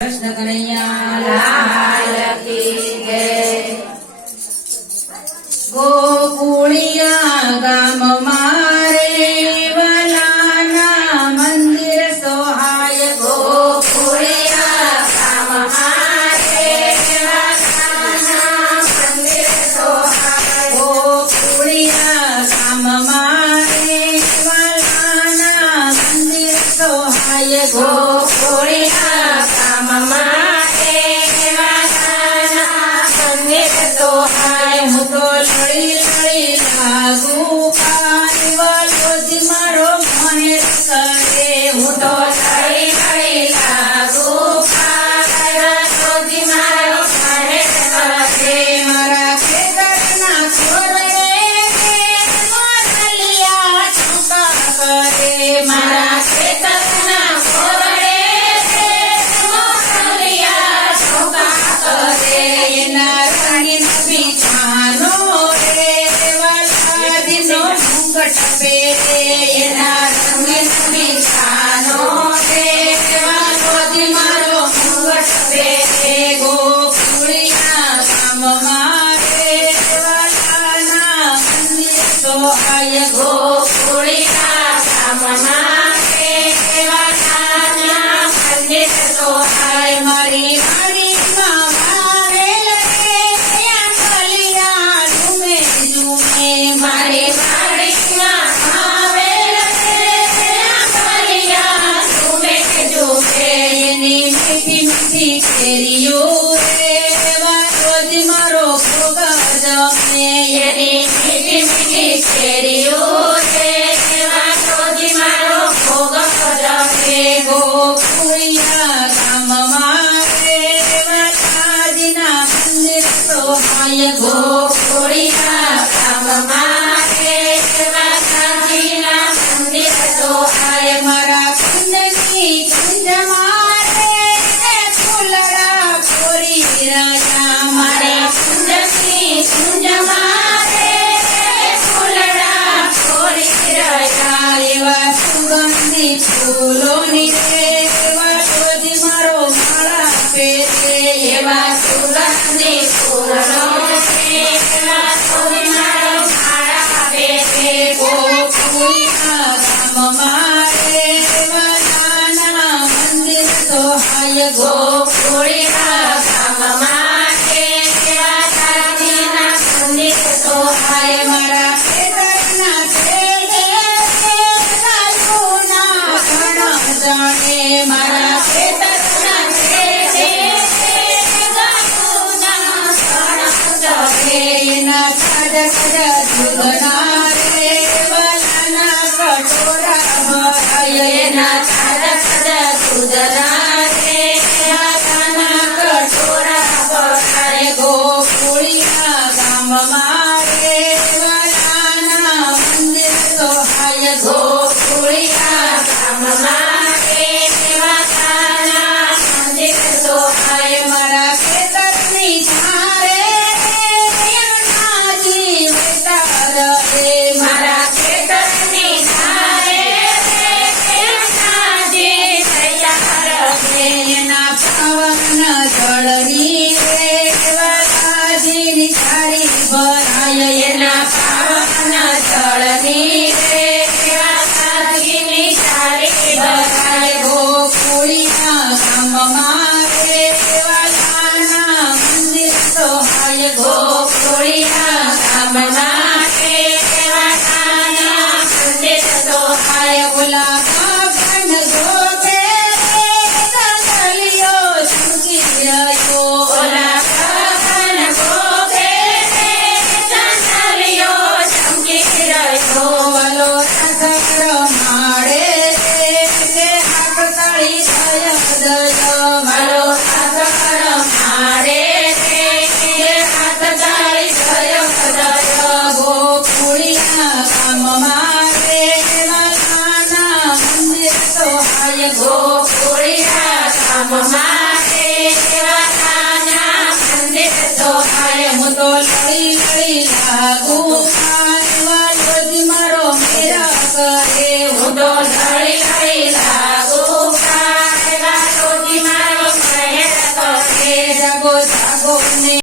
કૃષ્ણ કનૈયા લાલ કી જય। ગોકુળિયા ગામ મારે વાલાના મંદિર સોહાય। ગોકુળિયા ગામ મારે વાલાના મંદિર સોહાય। ગોકુળિયા ગામ મારે વાલાના મંદિર સોહાય। ગોકુળિયા ગામ મારે વાલાના મંદિર સોહાય। હું તો લડી લડી લાગુ પાણી વાલોજી મારો મહેર કરે। હું તો લડી લડી લાગુ પાણી વાલોજી મારો મહેર કરે। મારા ખેતરના ખોરડે મોરલિયા છૂટા કરે। મારા ખેતરના ખોરડે મોરલિયા છૂટા કરે। એના રંગીન બિછાનો રે વાલાજીનો મુકટ પહેરે। એના રંગીન બિછાનો રે વાલોજી મારો મુકટ પહેરે। ગોકુળિયા ગામ મારે વાલાના મંદિર સોહાય। ગોકુળિયા ગામ મારે વાલાના મંદિર સોહાય। મારી વાડીમાં વાવેલ રે આંબલિયા ઝૂમે ઝૂમે। મારી વાડીમાં વાવેલ રે આંબલિયા ઝૂમે ઝૂમે। એની મીઠી મીઠી કેરીઓ રે વાલોજી મારો ભોગ જમે। એની મીઠી મીઠી કેરીઓ રે વાલોજી મારો ભોગ જમે। ગોકુળિયા ગામ મારે વાલાજીના મંદિર સોહાય। ગોકુળિયા ગામ મારે વાલાજીના મંદિર સોહાય। મારા કુંડની કુંજ મારે ફૂલડા ફોરી રહ્યા। મારા કુંડની કુંજ મારે ફૂલડા ફોરી રહ્યા। એવા સુગંધી ફૂલોની રે વાલોજી મારો માળા પહેરે। એવા સુગંધી ફૂલોની વાલોજી મારો માળા પહેરે। ગોકુળિયા ગામ મારે વાલાના મંદિર સોહાય। ગોકુળિયા ગામ મારે વાલાજીના મંદિર સોહાય। મારા ખેતરના ખેડે ગાયોના ઘણા જાણે। મારા ખેતરના ખેડે ગાયોના ઘણા જાણે। એના ખાધા ખાધા દૂધના રે વાલાના કટોરા ભરાય। એના ખાધા ખાધા દૂધના રે વાલાના કટોરા ભરાય। ગોકુળિયા ગામ મારે વાલાના મંદિર સોહાય। ગોકુળિયા ગામ મારે વાલાના મંદિર સોહાય। મારા ખેતરની ધારે યમુનાજી વહેતા રહે। મારા ખેતરની ધારે યમુનાજી વહેતા રહે। એના પાવન જળની રે વાલાજીની થાળી ભરાય। એના પાવન જળની રે વાલાજીની થાળી ભરાય। ગોકુળિયા ગામ મારે વાલાના મંદિર સોહાય। ગોકુળિયા ગામ મારે વાલાના મંદિર સોહાય। ઓલા બાગન ગોતે ગંગલિયો ચમકી રહ્યો। ઓલા બાગન ગોતે ગંગલિયો ચમકી રહ્યો। વાલો સખર માળે રે હાથ તાળી થય દયો। વાલો સખર માળે રે હાથ તાળી થય દયો। ગોકુળિયા ગામ મારે વાલાના મંદિર સોહાય। ગોકુળિયા ગામ મારે વાલાના મંદિર સોહાય। હું તો લડી લડી લાગુ પાણી વાલોજી મારો મેરા કરે। હું તો લડી લડી લાગુ પાણી વાલોજી મારો મહેર જાગો જાગો ને